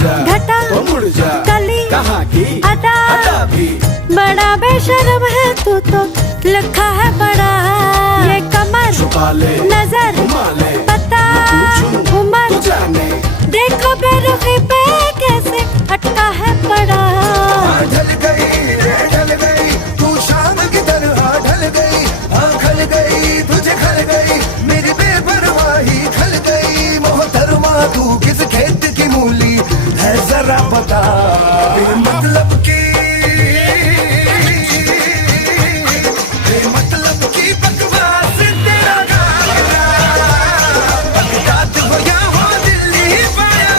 जा घटा ओ मुड़ जा कली कहाँ की अदा भी बड़ा बेशर्म है तू तो लिखा है बड़ा ये कमर छुपा ले नजर घुमा ले पता पूछूं उमर तो जाने देखो बेरुखी पे कैसे अटका है पड़ा ढल गई तू शाम की तरह ढल गई खल गई तुझे खल गई मेरी बेपरवाही खल गई मोहतरमा तू किस खेत की मूली है जरा बता बिन मतलब की